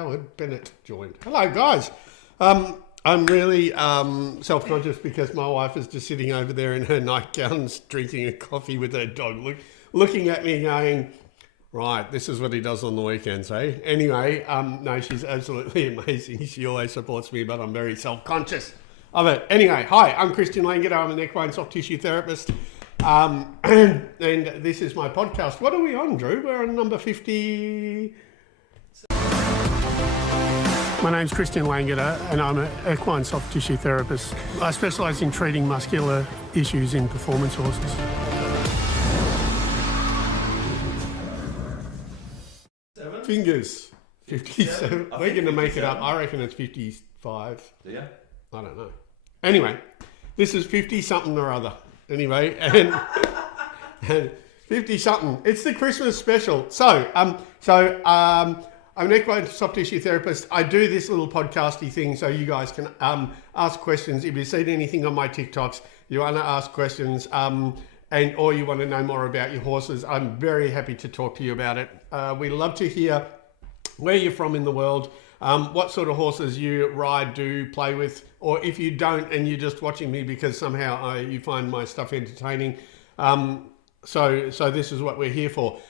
Howard Bennett joined. Hello, guys. I'm really self-conscious because my wife is just sitting over there in her nightgown drinking a coffee with her dog, looking at me going, right, this is what he does on the weekends, eh? Anyway, no, she's absolutely amazing. She always supports me, but I'm very self-conscious of it. Anyway, hi, I'm Christian Langeder. I'm an equine soft tissue therapist. And this is my podcast. What are we on, Drew? We're on number 50... My name's Christian Langeder and I'm an equine soft tissue therapist. I specialise in treating muscular issues in performance horses. Fingers. 57. We're going to make it up. I reckon it's 55. Do you? I don't know. Anyway, this is 50 something or other. Anyway, and 50 something. It's the Christmas special. I'm an equine soft tissue therapist. I do this little podcasty thing so you guys can ask questions. If you've seen anything on my TikToks, you want to ask questions or you want to know more about your horses, I'm very happy to talk to you about it. We love to hear where you're from in the world, what sort of horses you ride, do, play with, or if you don't and you're just watching me because somehow you find my stuff entertaining. So this is what we're here for.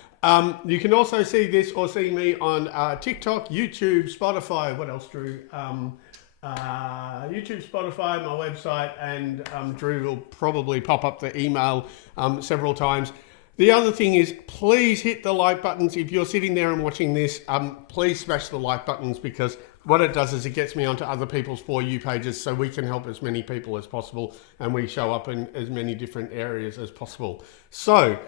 You can also see this or see me on TikTok, YouTube, Spotify. What else, Drew? YouTube, Spotify, my website, and Drew will probably pop up the email several times. The other thing is, please hit the like buttons. If you're sitting there and watching this, please smash the like buttons because what it does is it gets me onto other people's For You pages so we can help as many people as possible and we show up in as many different areas as possible. So,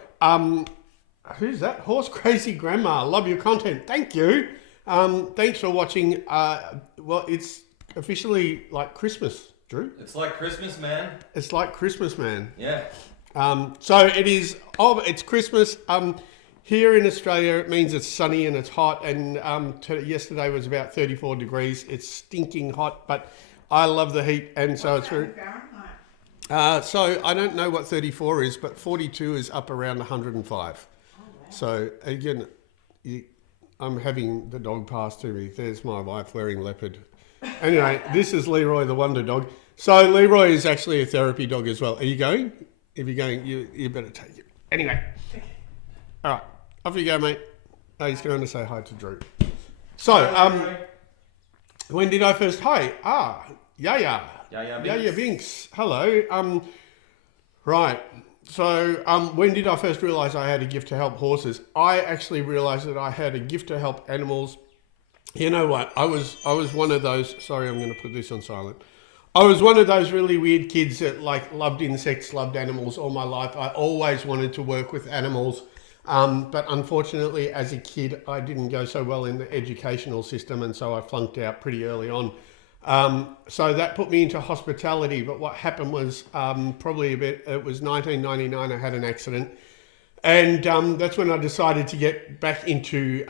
who's that? Horse Crazy Grandma. Love your content. Thank you. Thanks for watching. Well, it's officially like Christmas, Drew. It's like Christmas, man. It's like Christmas, man. Yeah. So it is. Oh, it's Christmas. Here in Australia, it means it's sunny and it's hot. And yesterday was about 34 degrees. It's stinking hot, but I love the heat, and so it's very. So I don't know what 34 is, but 42 is up around 105. So again, I'm having the dog pass to me. There's my wife wearing leopard. Anyway, this is Leroy the Wonder Dog. So Leroy is actually a therapy dog as well. Are you going? If you're going, you better take it. Anyway. All right. Off you go, mate. Oh, he's going to say hi to Drew. So, when did I first... Hi. Yaya. Yaya Binks. Hello. Right. So, when did I first realise I had a gift to help horses? I actually realised that I had a gift to help animals. You know what? I was one of those... Sorry, I'm going to put this on silent. I was one of those really weird kids that loved insects, loved animals all my life. I always wanted to work with animals. But unfortunately, as a kid, I didn't go so well in the educational system, and so I flunked out pretty early on. So that put me into hospitality. But what happened was it was 1999, I had an accident. And that's when I decided to get back into,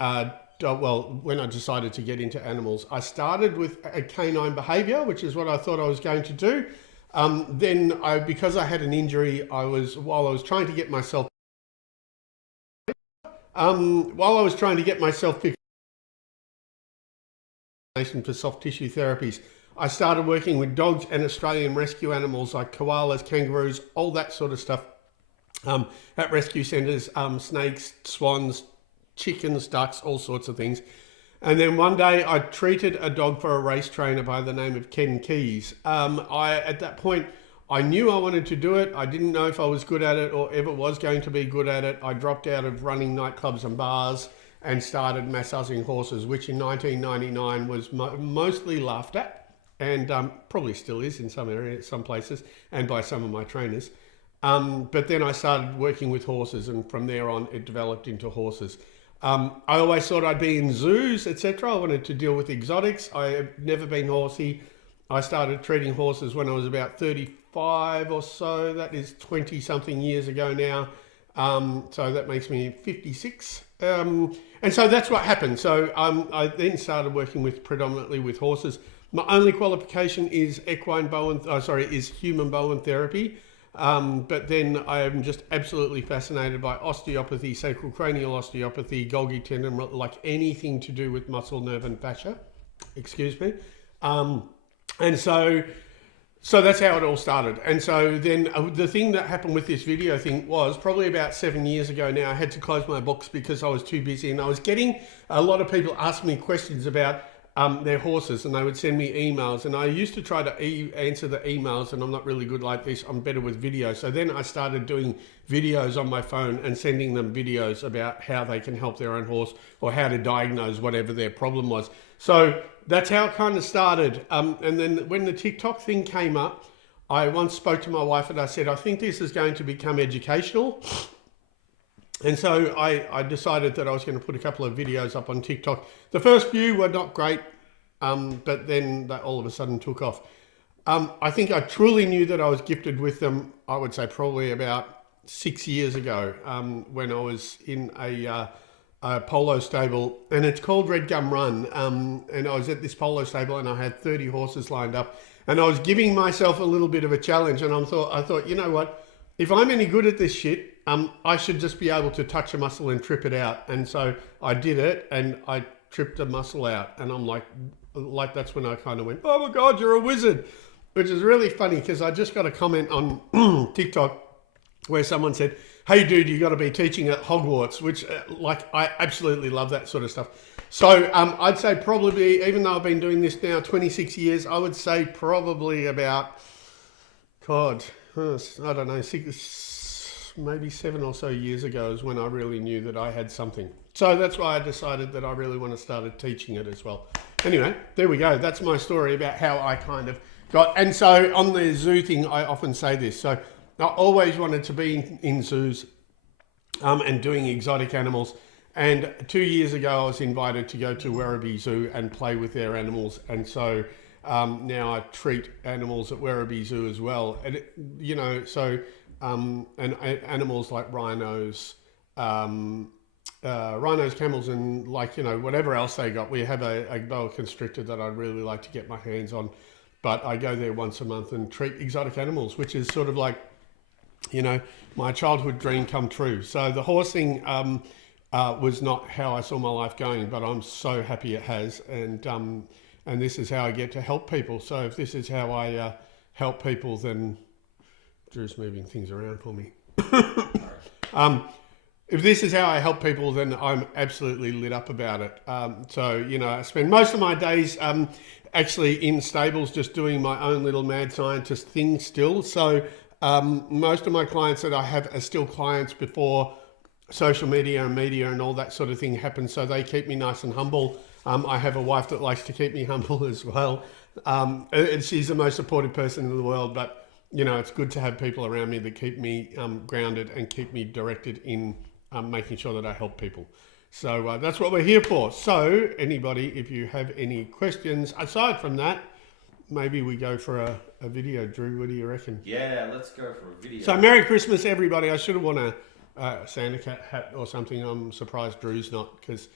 when I decided to get into animals. I started with a canine behaviour, which is what I thought I was going to do. Then because I had an injury, while I was trying to get myself for soft tissue therapies, I started working with dogs and Australian rescue animals like koalas, kangaroos, all that sort of stuff at rescue centres, snakes, swans, chickens, ducks, all sorts of things. And then one day I treated a dog for a race trainer by the name of Ken Keys. At that point, I knew I wanted to do it. I didn't know if I was good at it or ever was going to be good at it. I dropped out of running nightclubs and bars and started massaging horses, which in 1999 was mostly laughed at and probably still is in some areas, some places, and by some of my trainers. But then I started working with horses, and from there on it developed into horses. I always thought I'd be in zoos, etc. I wanted to deal with exotics. I have never been horsey. I started treating horses when I was about 35 or so. That is 20 something years ago now. So that makes me 56. And so that's what happened. So I then started working predominantly with horses. My only qualification is human Bowen therapy. But then I am just absolutely fascinated by osteopathy, sacral-cranial osteopathy, Golgi tendon, like anything to do with muscle, nerve, and fascia. Excuse me. And so that's how it all started. And so then the thing that happened with this video thing was probably about 7 years ago now, I had to close my books because I was too busy, and I was getting a lot of people asking me questions about their horses, and they would send me emails, and I used to try to answer the emails, and I'm not really good like this. I'm better with video. So then I started doing videos on my phone and sending them videos about how they can help their own horse or how to diagnose whatever their problem was. So that's how it kind of started. And then when the TikTok thing came up, I once spoke to my wife and I said, I think this is going to become educational. And so I decided that I was going to put a couple of videos up on TikTok. The first few were not great, but then they all of a sudden took off. I think I truly knew that I was gifted with them, I would say probably about 6 years ago, when I was in a polo stable, and it's called Red Gum Run. And I was at this polo stable and I had 30 horses lined up, and I was giving myself a little bit of a challenge. And I thought, you know what? If I'm any good at this shit, I should just be able to touch a muscle and trip it out. And so I did it, and I tripped a muscle out, and I'm like that's when I kind of went, oh my God, you're a wizard, which is really funny because I just got a comment on TikTok where someone said, hey dude, you got to be teaching at Hogwarts, which I absolutely love that sort of stuff. So I'd say probably, even though I've been doing this now 26 years, I would say probably about, I don't know, maybe 7 or so years ago is when I really knew that I had something. So that's why I decided that I really want to start teaching it as well. Anyway, there we go. That's my story about how I kind of got. And so on the zoo thing, I often say this. So I always wanted to be in zoos and doing exotic animals. And 2 years ago, I was invited to go to Werribee Zoo and play with their animals. And so now I treat animals at Werribee Zoo as well. And, and animals like rhinos, camels, and whatever else they got. We have a boa constrictor that I'd really like to get my hands on, but I go there once a month and treat exotic animals, which is sort of like, my childhood dream come true. So the horse thing was not how I saw my life going, but I'm so happy it has, and this is how I get to help people. So if this is how I help people, then Drew's moving things around for me. If this is how I help people, then I'm absolutely lit up about it. I spend most of my days actually in stables just doing my own little mad scientist thing still. So most of my clients that I have are still clients before social media and all that sort of thing happens. So they keep me nice and humble. I have a wife that likes to keep me humble as well. And she's the most supportive person in the world, but it's good to have people around me that keep me grounded and keep me directed in making sure that I help people. So that's what we're here for. So anybody, if you have any questions, aside from that, maybe we go for a video. Drew, what do you reckon? Yeah, let's go for a video. So Merry Christmas, everybody. I should have worn a Santa hat or something. I'm surprised Drew's not, because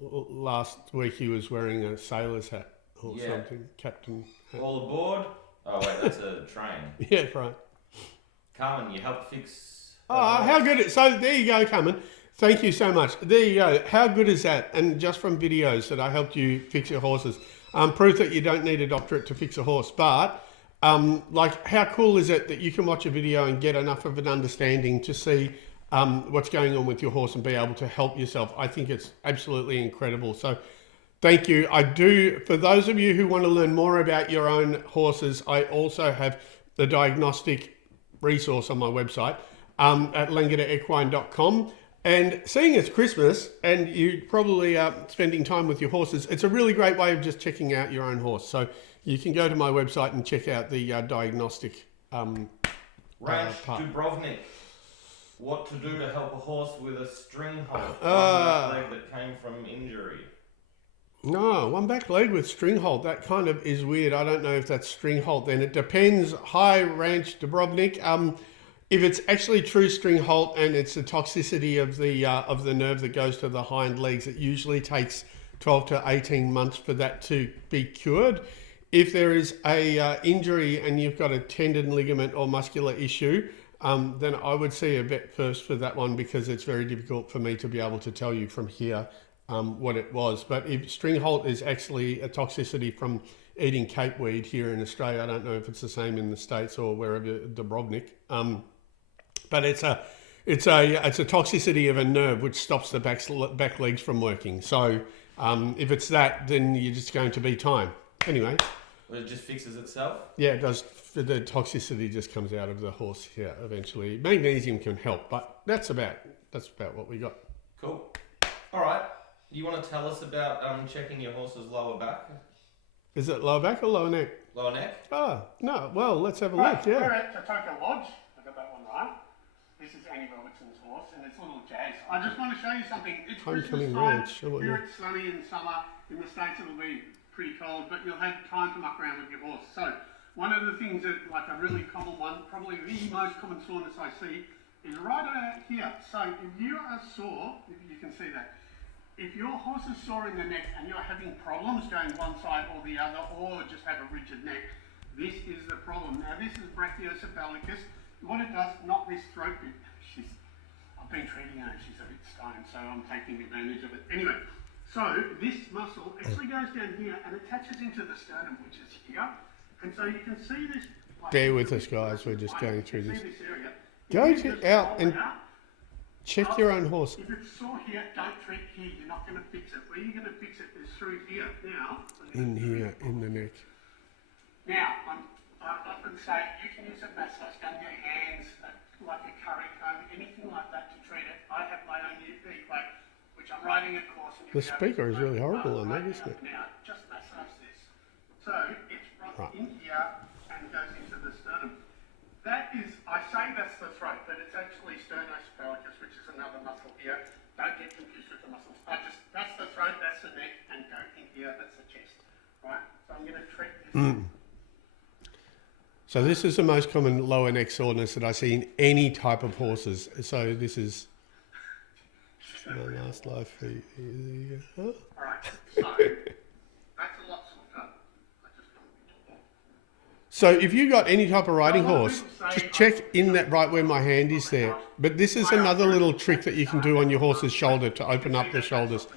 last week he was wearing a sailor's hat or something. Captain hat. All aboard. Oh, wait, that's a train. Yeah, right. Carmen, you helped fix... how good. So there you go, Carmen. Thank you so much. There you go. How good is that? And just from videos that I helped you fix your horses. Proof that you don't need a doctorate to fix a horse. But, how cool is it that you can watch a video and get enough of an understanding to see what's going on with your horse and be able to help yourself? I think it's absolutely incredible. So thank you. For those of you who want to learn more about your own horses, I also have the diagnostic resource on my website at langederequine.com. And seeing it's Christmas and you probably are spending time with your horses, it's a really great way of just checking out your own horse. So you can go to my website and check out the diagnostic Ranch part. Dubrovnik. What to do to help a horse with a string halt? One leg that came from injury. No, one back leg with string halt. That kind of is weird. I don't know if that's string halt then. It depends. Hi, Ranch Dubrovnik. If it's actually true string halt and it's the toxicity of the nerve that goes to the hind legs, it usually takes 12 to 18 months for that to be cured. if there is a injury and you've got a tendon, ligament, or muscular issue, then I would see a vet first for that one, because it's very difficult for me to be able to tell you from here what it was. But if string halt is actually a toxicity from eating capeweed here in Australia, I don't know if it's the same in the States or wherever, Dubrovnik, but it's a toxicity of a nerve which stops the back legs from working. So if it's that, then you're just going to be time. Anyway. Well, it just fixes itself? Yeah, it does. The toxicity just comes out of the horse here eventually. Magnesium can help, but that's about what we got. Cool. All right. You want to tell us about checking your horse's lower back? Is it lower back or lower neck? Lower neck? Oh, no. Well, let's have a look, yeah. We're at Tatoka Lodge. I got that one right. This is Annie Robertson's horse, and it's little Jazz. I just want to show you something. It's Homecoming Christmas Ranch. time. Here it's sunny in summer. In the States it'll be pretty cold, but you'll have time to muck around with your horse. So one of the things that, like a really common one, probably the most common soreness I see, is right about here. So if you are sore, if you can see that, if your horse is sore in the neck and you're having problems going one side or the other, or just have a rigid neck, this is the problem. Now this is brachiocephalicus. What it does, not this throat bit. I've been treating her, she's a bit stoned, so I'm taking advantage of it. Anyway, so this muscle actually goes down here and attaches into the sternum, which is here. And so you can see this. Like, bear with us, guys. We're just going through this. Area. Go out and check your own horse. If it's sore here, don't treat here. You're not going to fix it. Where you're going to fix it is through here. Now. In here, in the neck. Now, I often say you can use a massage gun, your hands, like a curry comb, anything like that to treat it. I have my own Equine, which I'm writing a course. The speaker is really horrible on that, isn't it? Now, just massage this. So it's right in here and goes into the sternum. That is, I say that's the throat, but it's actually sternocephalicus, which is another muscle here. Don't get confused with the muscles. That's the throat, that's the neck, and go in here, that's the chest. Right? So I'm going to treat this. So this is the most common lower neck soreness that I see in any type of horses. So this is my last life for you. Huh? All right. So that's a lot softer. So if you got any type of riding horse, just check in that right where my hand is there. But this is another little trick that you can do on your horse's shoulder to open up the shoulders.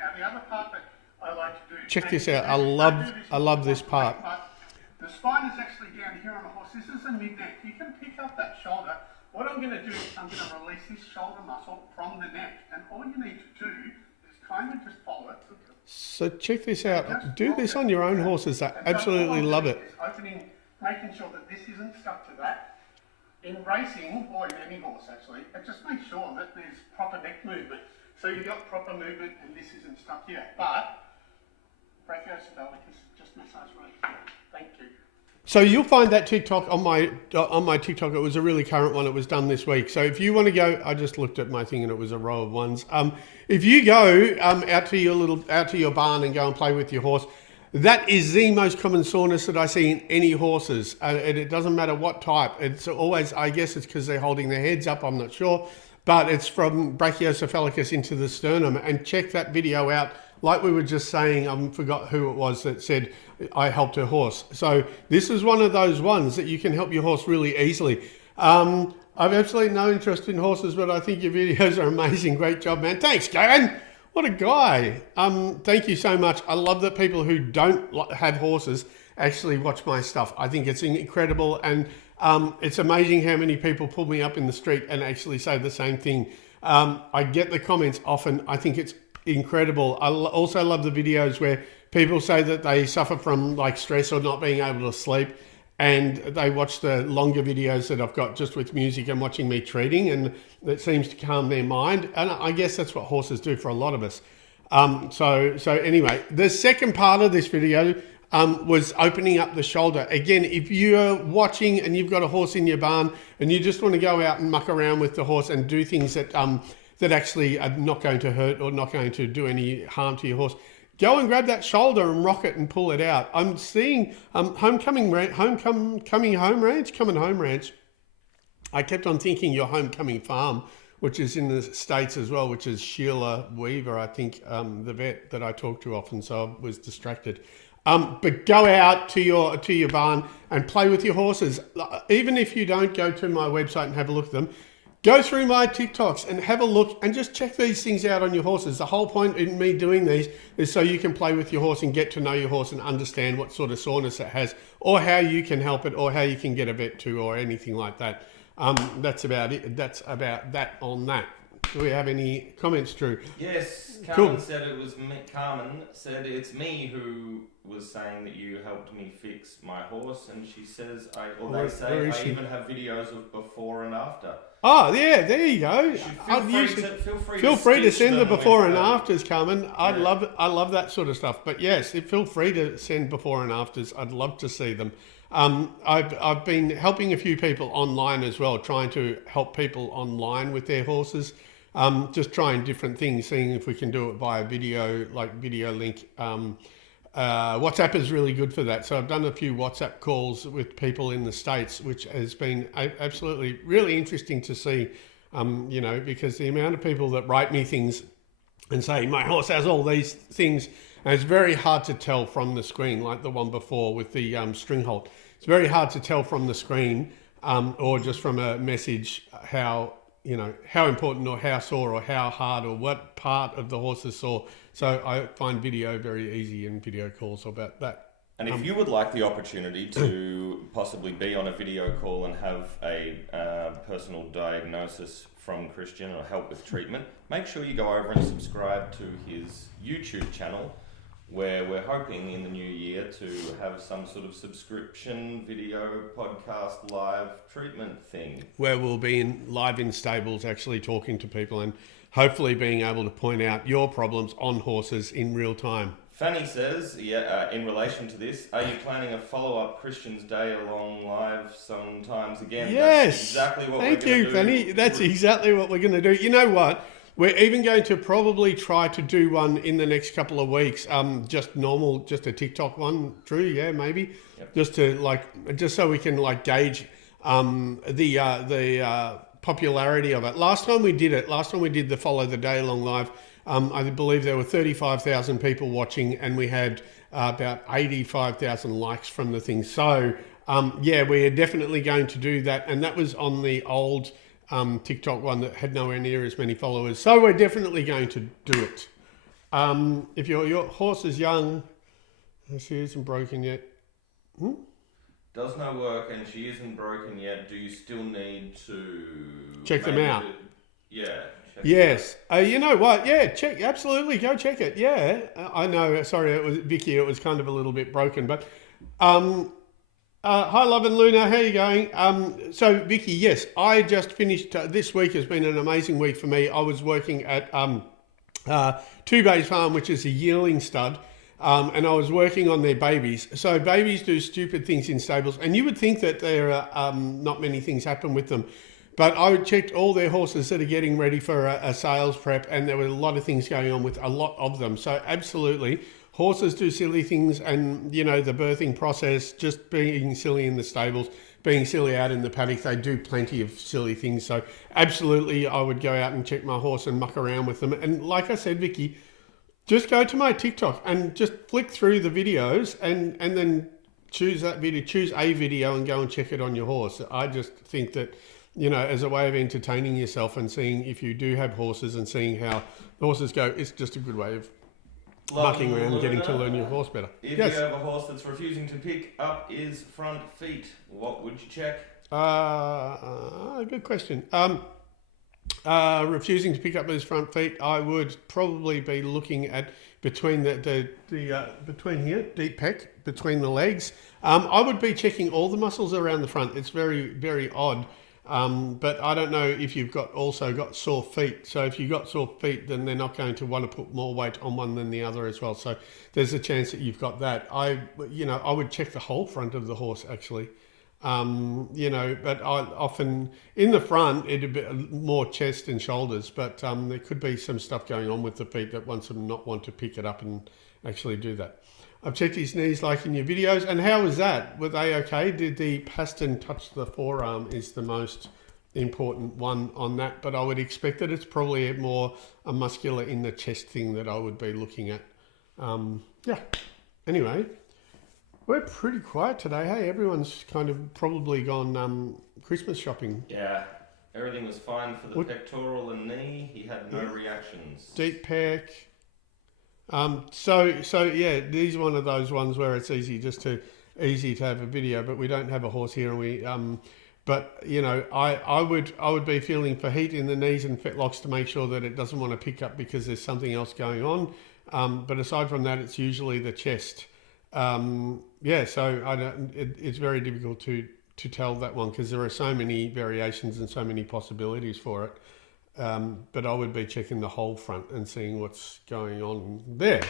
Now the other part that I like to do. Check this out. I love this part. The spine is actually down here on the horse. This is the mid-neck. You can pick up that shoulder. What I'm going to do is I'm going to release this shoulder muscle from the neck. And all you need to do is kind of just follow it. So check this out. Do this on your own horses. I absolutely love it. Opening, making sure that this isn't stuck to that. In racing, or in any horse actually, it just makes sure that there's proper neck movement. So you've got proper movement and this isn't stuck here. But brachiocephalicus, just massage right here. Thank you. So you'll find that TikTok on my TikTok. It was a really current one. It was done this week. So if you want to go, I just looked at my thing and it was a row of ones. If you go out to your barn and go and play with your horse, that is the most common soreness that I see in any horses. And it doesn't matter what type. It's always, I guess it's because they're holding their heads up. I'm not sure, but it's from brachiocephalicus into the sternum. And check that video out. Like we were just saying, I forgot who it was that said, I helped her horse. So this is one of those ones that you can help your horse really easily. I've absolutely no interest in horses, but I think your videos are amazing. Great job, man. Thanks, Gavin. What a guy. Thank you so much. I love that people who don't have horses actually watch my stuff. I think it's incredible. And it's amazing how many people pull me up in the street and actually say the same thing. I get the comments often. I think it's incredible. I also love the videos where people say that they suffer from like stress or not being able to sleep, and they watch the longer videos that I've got just with music and watching me treating, and it seems to calm their mind. And I guess that's what horses do for a lot of us. So anyway, the second part of this video was opening up the shoulder. Again, if you're watching and you've got a horse in your barn and you just want to go out and muck around with the horse and do things that that actually are not going to hurt or not going to do any harm to your horse, go and grab that shoulder and rock it and pull it out. I'm seeing Coming Home Ranch. I kept on thinking your Homecoming Farm, which is in the States as well, which is Sheila Weaver, I think, the vet that I talk to often, so I was distracted. But go out to your barn and play with your horses. Even if you don't go to my website and have a look at them, go through my TikToks and have a look and just check these things out on your horses. The whole point in me doing these is so you can play with your horse and get to know your horse and understand what sort of soreness it has, or how you can help it, or how you can get a vet to, or anything like that. That's about it. That's about that on that. Do we have any comments, Drew? Yes, Cool. Carmen said it's me who was saying that you helped me fix my horse, and she says Where is I she? even have videos of before and after. Oh, yeah, there you go. Feel free to send the before and afters, Carmen. I love that sort of stuff. But yes, feel free to send before and afters. I'd love to see them. I've been helping a few people online as well, trying to help people online with their horses. Just trying different things, seeing if we can do it via video, like video link. WhatsApp is really good for that. So I've done a few WhatsApp calls with people in the States, which has been absolutely really interesting to see, because the amount of people that write me things and say, my horse has all these things, and it's very hard to tell from the screen, like the one before with the string halt. It's very hard to tell from the screen or just from a message how important or how sore or how hard or what part of the horse is sore. So I find video very easy and video calls about that. And if you would like the opportunity to possibly be on a video call and have a personal diagnosis from Christian or help with treatment, make sure you go over and subscribe to his YouTube channel, where we're hoping in the new year to have some sort of subscription video podcast live treatment thing. Where we'll be live in stables actually talking to people and hopefully being able to point out your problems on horses in real time. Fanny says, in relation to this, are you planning a follow-up Christian's Day along live sometimes again? Yes. That's exactly what Thank we're going you, to do. Fanny. That's exactly what we're going to do. You know what? We're even going to probably try to do one in the next couple of weeks. Just a TikTok one, Drew. Yeah, maybe. Yep. Just so we can gauge the popularity of it. Last time we did the Follow the Day Long Live, I believe there were 35,000 people watching, and we had about 85,000 likes from the thing. So we are definitely going to do that, and that was on the old TikTok one that had nowhere near as many followers. So we're definitely going to do it. If your horse is young, she isn't broken yet. Does no work and she isn't broken yet, do you still need to check them out? Yes. You know what? Yeah, absolutely. Go check it. Yeah. I know. Sorry, it was Vicky. It was kind of a little bit broken, but hi, Love and Luna. How are you going? So, Vicky, yes, I just finished. This week has been an amazing week for me. I was working at Two Bays Farm, which is a yearling stud, and I was working on their babies. So babies do stupid things in stables, and you would think that there are not many things happen with them. But I checked all their horses that are getting ready for a sales prep, and there were a lot of things going on with a lot of them. So absolutely, horses do silly things, and the birthing process, just being silly in the stables, being silly out in the paddock, they do plenty of silly things. So absolutely, I would go out and check my horse and muck around with them. And like I said, Vicky, just go to my TikTok and just flick through the videos and then choose a video and go and check it on your horse. I just think that, as a way of entertaining yourself and seeing if you do have horses and seeing how the horses go, it's just a good way of mucking around and getting to learn your horse better. If you have a horse that's refusing to pick up his front feet, what would you check? Good question. Refusing to pick up his front feet, I would probably be looking at between between here, deep pec, between the legs. I would be checking all the muscles around the front. It's very, very odd. But I don't know if you've also got sore feet. So if you've got sore feet, then they're not going to want to put more weight on one than the other as well. So there's a chance that you've got that. I would check the whole front of the horse actually. But I often in the front, it'd be more chest and shoulders, but there could be some stuff going on with the feet that wants them not want to pick it up and actually do that. I've checked his knees like in your videos. And how was that? Were they okay? Did the pastern touch the forearm is the most important one on that, but I would expect that it's probably more a muscular in the chest thing that I would be looking at. Anyway, We're pretty quiet today. Hey, everyone's kind of probably gone Christmas shopping. Yeah, everything was fine for the pectoral and knee. He had no reactions. Deep pec. So yeah, these are one of those ones where it's easy to have a video, but we don't have a horse here, and we but you know, I would be feeling for heat in the knees and fetlocks to make sure that it doesn't want to pick up because there's something else going on. But aside from that, it's usually the chest. Yeah, so I don't. It's very difficult to tell that one because there are so many variations and so many possibilities for it. But I would be checking the whole front and seeing what's going on there.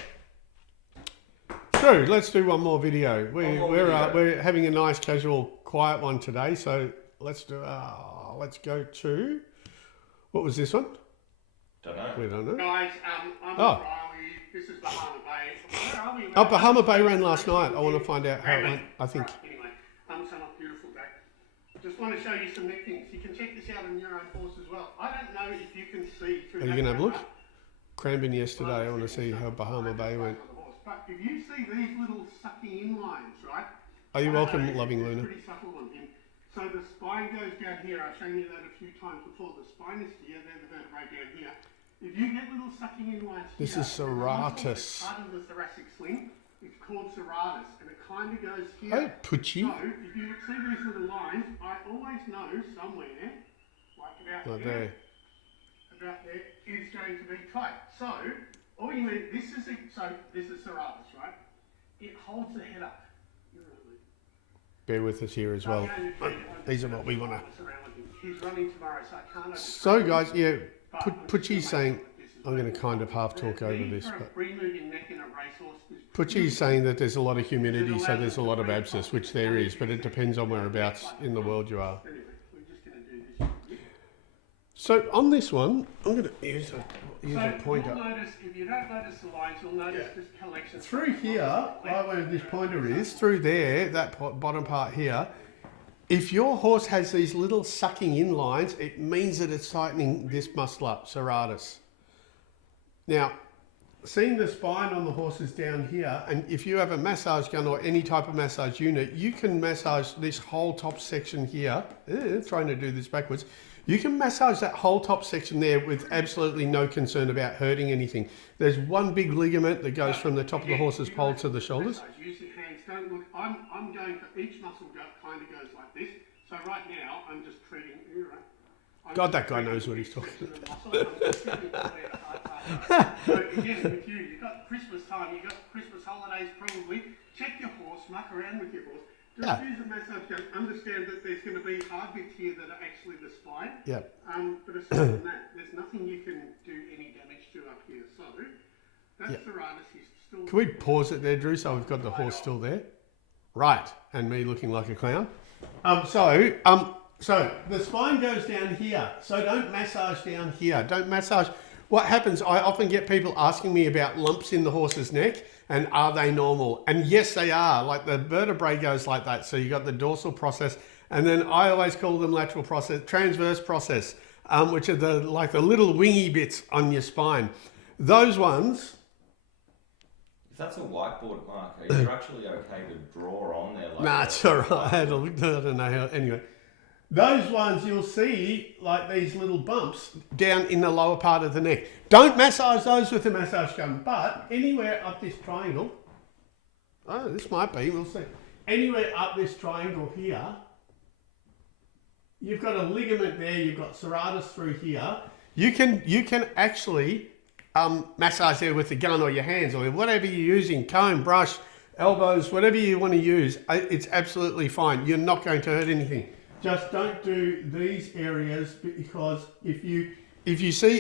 So let's do one more video. We're having a nice, casual, quiet one today. So let's do. Let's go to. What was this one? Don't know. We don't know. Guys, I'm Riley. This is Bahama Bay. Where are we? Oh, Bahama Bay ran last night. I want to find out how it went. I think. Right, anyway, so not beautiful day. Just want to show you some neck things. You can check this out on your own horse as well. I don't know if you can see through. Are you going to have a look? Cranbourne yesterday. I want to see how Bahama Bay went. But if you see these little sucking in lines, right? Are you welcome, loving Luna? Pretty subtle on him. So the spine goes down here. I've shown you that a few times before. The spine is here. There's the vertebrae down here. If you get little sucking in lines here, this is serratus. Part of the thoracic sling. It's called serratus, and it kind of goes here. Hey, Poochie. So if you see these little lines, I always know somewhere, like about there, is going to be tight. So all you need, this is serratus, right? It holds the head up. Bear with us here as well. These are what we want to. He's running tomorrow, so I can't. So guys, yeah, Poochie's saying, I'm going to kind of half talk over this, but Poochie's saying that there's a lot of humidity, so there's a lot of abscess, which there is, but it depends on whereabouts in the world you are. So on this one, I'm going to use a pointer. You'll notice, if you don't notice the lines, you'll notice this collection. Through here, right where this pointer is, through there, that bottom part here, if your horse has these little sucking in lines, it means that it's tightening this muscle up, serratus. Now, seeing the spine on the horses down here, and if you have a massage gun or any type of massage unit, you can massage this whole top section here. Trying to do this backwards. You can massage that whole top section there with absolutely no concern about hurting anything. There's one big ligament that goes from the top of the horse's pole to the shoulders. Use your hands. Don't look. I'm going for each muscle kind of goes like this. So right now I'm just treating. God, that guy knows what he's talking about. So again, with you, you've got Christmas time. You've got Christmas holidays probably. Check your horse. Muck around with your horse. Just use a massage gun. Understand that there's going to be hard bits here that are actually the spine. Yeah. But aside from that, there's nothing you can do any damage to up here. So that's serratus. He's still. Can we pause it there, Drew, so we've got the horse still there? Right, and me looking like a clown. So the spine goes down here. So don't massage down here. Don't massage. What happens? I often get people asking me about lumps in the horse's neck. And are they normal? And yes, they are. Like the vertebrae goes like that. So you got the dorsal process, and then I always call them lateral process, transverse process, which are the little wingy bits on your spine. Those ones. If that's a whiteboard marker, you're actually okay to draw on there. Nah, it's all right. I had to look. I don't know how. Anyway, those ones you'll see like these little bumps down in the lower part of the neck. Don't massage those with a massage gun, but anywhere up this triangle, this might be, we'll see. Anywhere up this triangle here, you've got a ligament there, you've got serratus through here. You can actually massage there with the gun or your hands or whatever you're using, comb, brush, elbows, whatever you want to use. It's absolutely fine. You're not going to hurt anything. Just don't do these areas because if you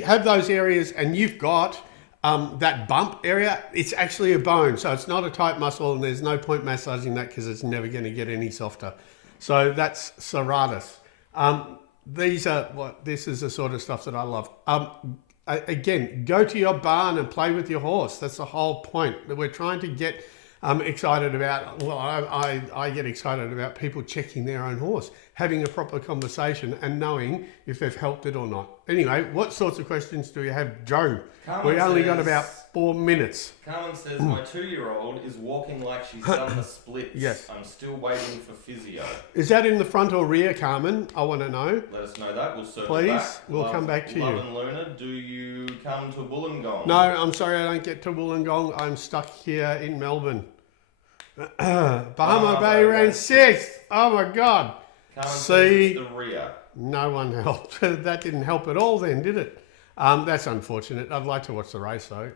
have those areas and you've got that bump area, it's actually a bone. So it's not a tight muscle and there's no point massaging that because it's never going to get any softer. So that's serratus. This is the sort of stuff that I love. Again, go to your barn and play with your horse. That's the whole point that we're trying to get excited about. Well, I get excited about people checking their own horse, having a proper conversation and knowing if they've helped it or not. Anyway, what sorts of questions do we have, Joe? We only got about or minutes? Carmen says, my 2-year-old is walking like she's done the splits. Yes. I'm still waiting for physio. Is that in the front or rear, Carmen? I want to know. Let us know that. We'll circle Please, back. we'll come back to Love you. and Luna, do you come to Wollongong? No, I'm sorry, I don't get to Wollongong. I'm stuck here in Melbourne. Bahama Bay ran 6th. Oh my God. Carmen See? says it's the rear. No one helped. That didn't help at all then, did it? That's unfortunate. I'd like to watch the race though.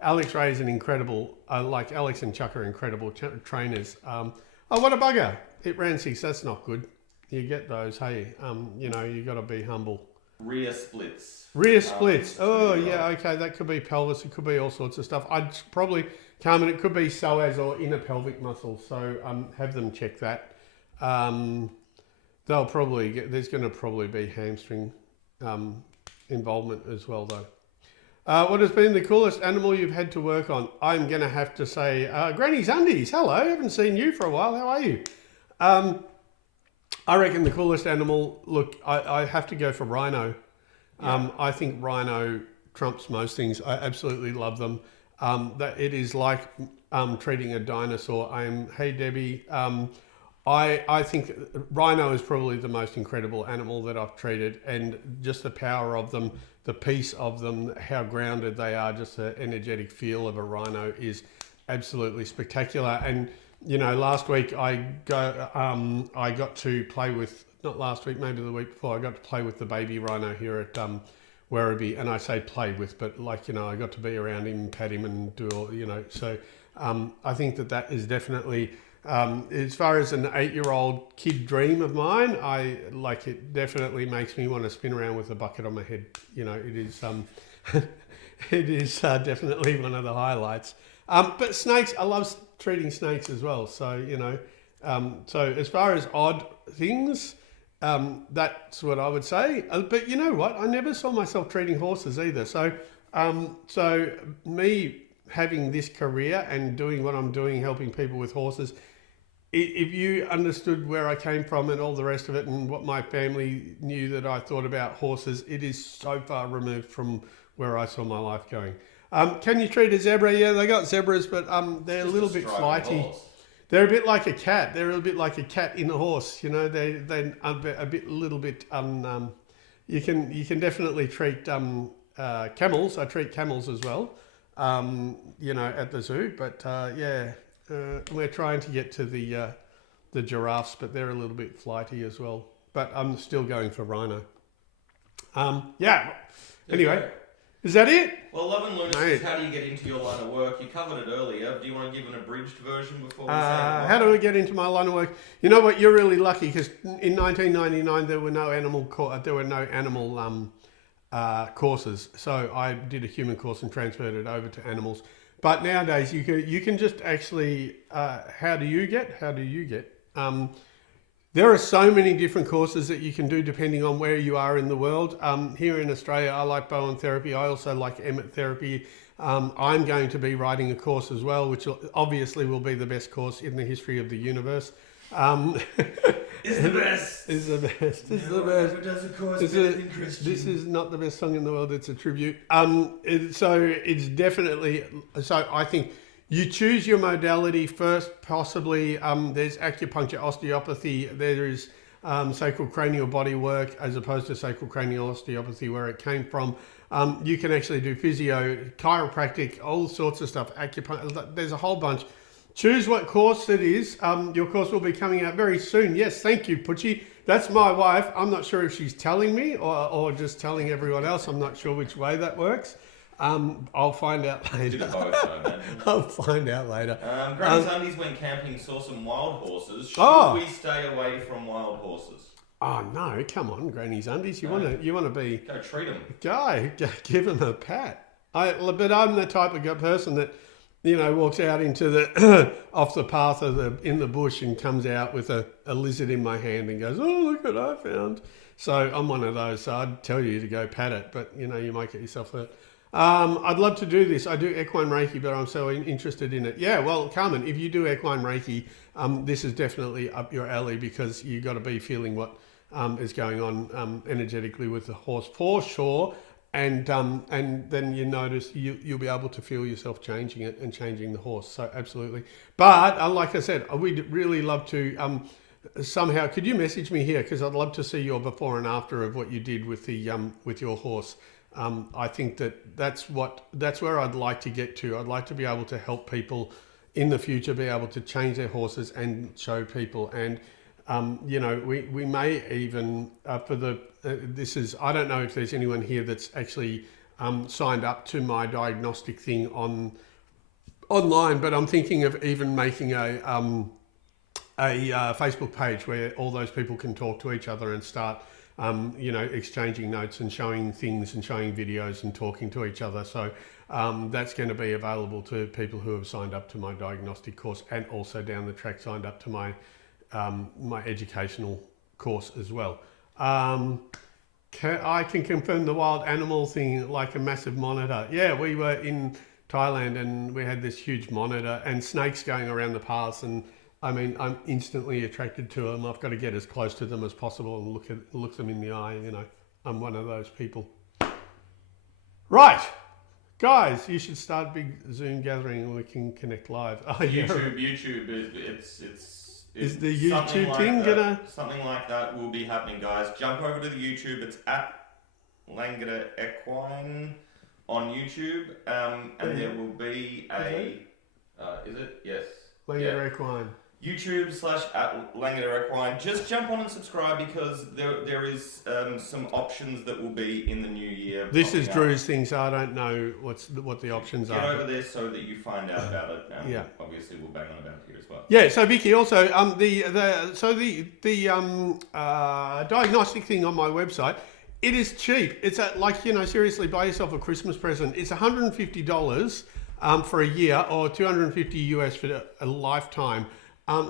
Alex Ray is an incredible, like Alex and Chuck are incredible trainers. Oh, what a bugger. It ran 6th. That's not good. You get those. Hey, you know, you got to be humble. Rear splits. Rear splits. Oh, yeah, okay. That could be pelvis. It could be all sorts of stuff. I'd probably, Carmen, it could be psoas or inner pelvic muscle. So have them check that. They'll probably get, there's going to probably be hamstring involvement as well, though. What has been the coolest animal you've had to work on? I'm going to have to say, Granny's Undies. Hello, I haven't seen you for a while. How are you? I reckon the coolest animal, look, I have to go for rhino. Yeah. I think rhino trumps most things. I absolutely love them. That it is like treating a dinosaur. Hey, Debbie. I think rhino is probably the most incredible animal that I've treated, and just the power of them, the peace of them, how grounded they are, just the energetic feel of a rhino is absolutely spectacular. And you know, last week I got to play with, not last week, maybe the week before, I got to play with the baby rhino here at Werribee, and I say play with, but like, you know, I got to be around him, pat him and do all, you know, so I think that is definitely, as far as an 8-year-old kid dream of mine, it definitely makes me want to spin around with a bucket on my head. You know, it is, it is definitely one of the highlights. But snakes, I love treating snakes as well. So, you know, so as far as odd things, that's what I would say. But you know what? I never saw myself treating horses either. So, so me having this career and doing what I'm doing, helping people with horses, if you understood where I came from and all the rest of it and what my family knew that I thought about horses, it is so far removed from where I saw my life going. Can you treat a zebra? Yeah, they got zebras, but they're a little bit flighty. They're a bit like a cat. They're a bit like a cat in a horse. You know, they're a little bit. You can definitely treat camels. I treat camels as well. You know, at the zoo, but yeah, we're trying to get to the giraffes, but they're a little bit flighty as well. But I'm still going for rhino. Yeah. Anyway. Is that it? Well, Love and Luna says, how do you get into your line of work? You covered it earlier. Do you want to give an abridged version before we say how do I get into my line of work? You know what? You're really lucky because in 1999 there were no animal courses. So I did a human course and transferred it over to animals. But nowadays you can just actually how do you get? There are so many different courses that you can do depending on where you are in the world. Here in Australia, I like Bowen therapy. I also like Emmett therapy. I'm going to be writing a course as well, which obviously will be the best course in the history of the universe. It's the best. It's the best. It's the best. Does a course this is not the best song in the world. It's a tribute. So it's definitely. So I think you choose your modality first. Possibly there's acupuncture, osteopathy. There is sacral cranial body work as opposed to sacral cranial osteopathy, where it came from. You can actually do physio, chiropractic, all sorts of stuff. Acupuncture. There's a whole bunch. Choose what course it is. Your course will be coming out very soon. Yes, thank you, Pucci. That's my wife. I'm not sure if she's telling me or just telling everyone else. I'm not sure which way that works. I'll find out later. I'll find out later. Granny's Undies went camping, saw some wild horses. Should we stay away from wild horses? Oh no! Come on, Granny's Undies. You want to be go treat them. Give them a pat. But I'm the type of person that, you know, walks out into the off the path in the bush and comes out with a lizard in my hand and goes, "Oh, look what I found." So I'm one of those. So I'd tell you to go pat it, but you know, you might get yourself hurt. I'd love to do this. I do equine Reiki, but I'm so interested in it. Yeah, well, Carmen, if you do equine Reiki, this is definitely up your alley because you got to be feeling what is going on energetically with the horse for sure. and then you notice you'll be able to feel yourself changing it and changing the horse. So absolutely. But like I said, we'd really love to somehow. Could you message me here, because I'd love to see your before and after of what you did with the with your horse. I think that's where I'd like to get to. I'd like to be able to help people in the future be able to change their horses and show people. And you know, we may even for the this is, I don't know if there's anyone here that's actually signed up to my diagnostic thing online, but I'm thinking of even making a Facebook page where all those people can talk to each other and start you know, exchanging notes and showing things and showing videos and talking to each other. So that's going to be available to people who have signed up to my diagnostic course, and also down the track signed up to my my educational course as well. I can confirm the wild animal thing, like a massive monitor. Yeah, we were in Thailand and we had this huge monitor and snakes going around the paths, and I mean, I'm instantly attracted to them. I've got to get as close to them as possible and look them in the eye. You know, I'm one of those people. Right, guys, you should start a big Zoom gathering and we can connect live. Oh, yeah. YouTube, Is the YouTube thing gonna... Something like that will be happening, guys. Jump over to the YouTube. It's at Langeder Equine on YouTube. And there will be a... is it? Yes. Langeder Equine. YouTube / Langeder Equine. Just jump on and subscribe, because there is some options that will be in the new year. This is Drew's thing, so I don't know what the options are. Get over there so that you find out about it. Yeah. Obviously, we'll bang on about it here as well. Yeah. So Vicky, also the diagnostic thing on my website, it is cheap. It's like, you know, seriously, buy yourself a Christmas present. It's $150 for a year, or $250 US for a lifetime.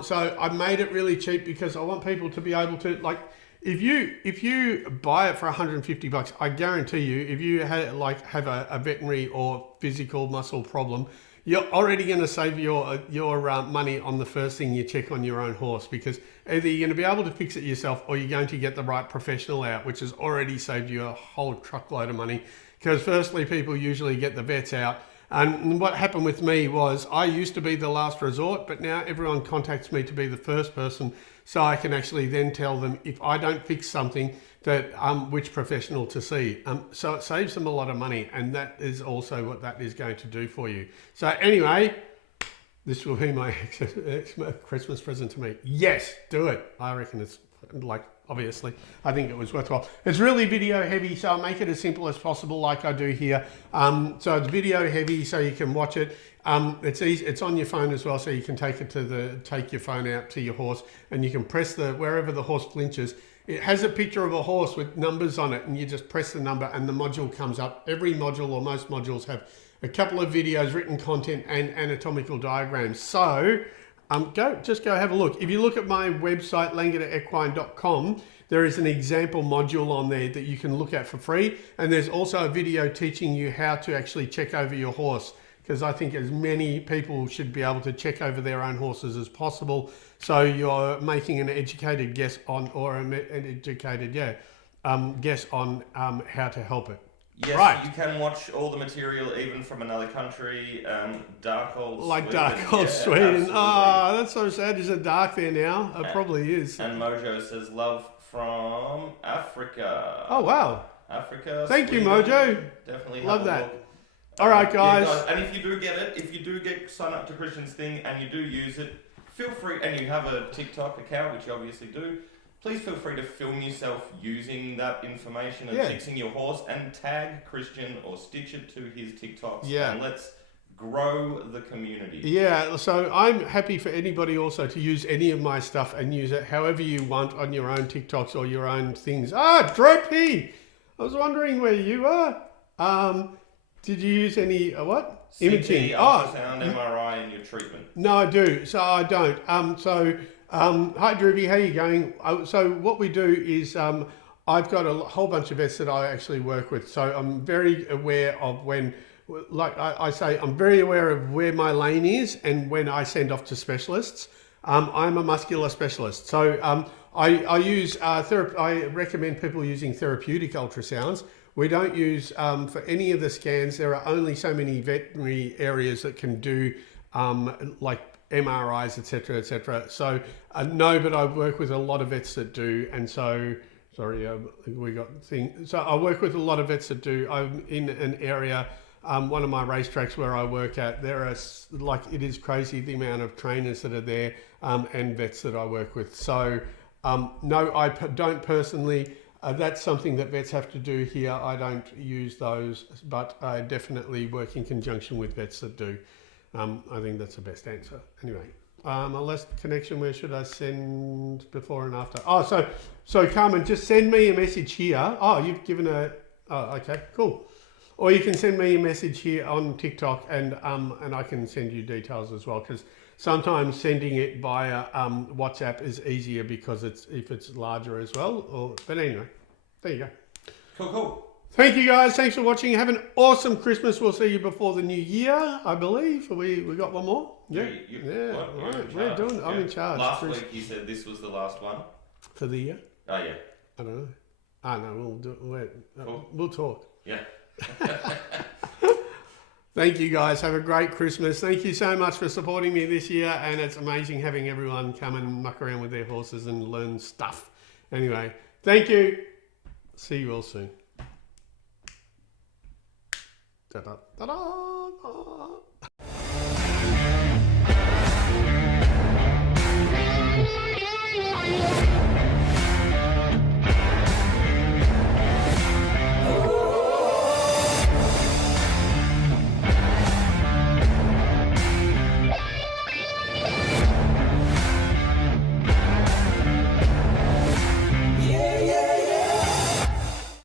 So I made it really cheap because I want people to be able to, like, if you buy it for $150, I guarantee you, if you have a veterinary or physical muscle problem, you're already going to save your money on the first thing you check on your own horse, because either you're going to be able to fix it yourself, or you're going to get the right professional out, which has already saved you a whole truckload of money. Because firstly, people usually get the vets out. And what happened with me was, I used to be the last resort, but now everyone contacts me to be the first person, so I can actually then tell them if I don't fix something that which professional to see. So it saves them a lot of money, and that is also what that is going to do for you. So anyway, this will be my Christmas present to me. Yes, do it. I reckon it's like, obviously, I think it was worthwhile. It's really video heavy, so I'll make it as simple as possible, like I do here. So it's video heavy, so you can watch it. It's easy. It's on your phone as well, so you can take your phone out to your horse, and you can press wherever the horse flinches. It has a picture of a horse with numbers on it, and you just press the number, and the module comes up. Every module, or most modules, have a couple of videos, written content, and anatomical diagrams. So just go have a look. If you look at my website, langederequine.com, there is an example module on there that you can look at for free. And there's also a video teaching you how to actually check over your horse, because I think as many people should be able to check over their own horses as possible. So you're making an educated guess on, or an educated, guess on how to help it. Yes, right. You can watch all the material even from another country, dark old Sweden. Like dark old Sweden. Oh, that's so sad. Is it dark there now? It probably is. And Mojo says, love from Africa. Oh, wow. Africa, Thank Sweden. you, Mojo. Definitely love that. Look. All right, guys. And if you do get it, if you do sign up to Christian's thing and you do use it, feel free, and you have a TikTok account, which you obviously do, please feel free to film yourself using that information and fixing your horse, and tag Christian or stitch it to his TikToks. Yeah. And let's grow the community. Yeah, so I'm happy for anybody also to use any of my stuff and use it however you want on your own TikToks or your own things. Ah, Dropey! I was wondering where you are. Did you use any, what? CT, imaging. ultrasound, MRI in your treatment. No, I do. So I don't. Hi, Droopy. How you going? So what we do is I've got a whole bunch of vets that I actually work with. So I'm very aware of when, like I say, I'm very aware of where my lane is and when I send off to specialists. I'm a muscular specialist. So I use I recommend people using therapeutic ultrasounds, we don't use, for any of the scans, there are only so many veterinary areas that can do like MRIs, etc., etc. So no, but I work with a lot of vets that do, and so sorry, we got things. So I work with a lot of vets that do. I'm in an area, one of my racetracks where I work at. There are like it is crazy the amount of trainers that are there and vets that I work with. So no, I don't personally. That's something that vets have to do here. I don't use those, but I definitely work in conjunction with vets that do. I think that's the best answer. Anyway, a less connection, where should I send before and after? Oh, so Carmen, just send me a message here. Oh, you've given a, oh, okay, cool. Or you can send me a message here on TikTok and I can send you details as well, because sometimes sending it via WhatsApp is easier because if it's larger as well. But anyway, there you go. Cool. Thank you guys. Thanks for watching. Have an awesome Christmas. We'll see you before the new year, I believe. We got one more? Yeah. Right. We're doing. I'm in charge. Last week you said this was the last one. For the year? Oh yeah. I don't know. No, we'll do. Cool. We'll talk. Yeah. Thank you guys. Have a great Christmas. Thank you so much for supporting me this year, and it's amazing having everyone come and muck around with their horses and learn stuff. Anyway, thank you. See you all soon. Ta-da. Ta-da.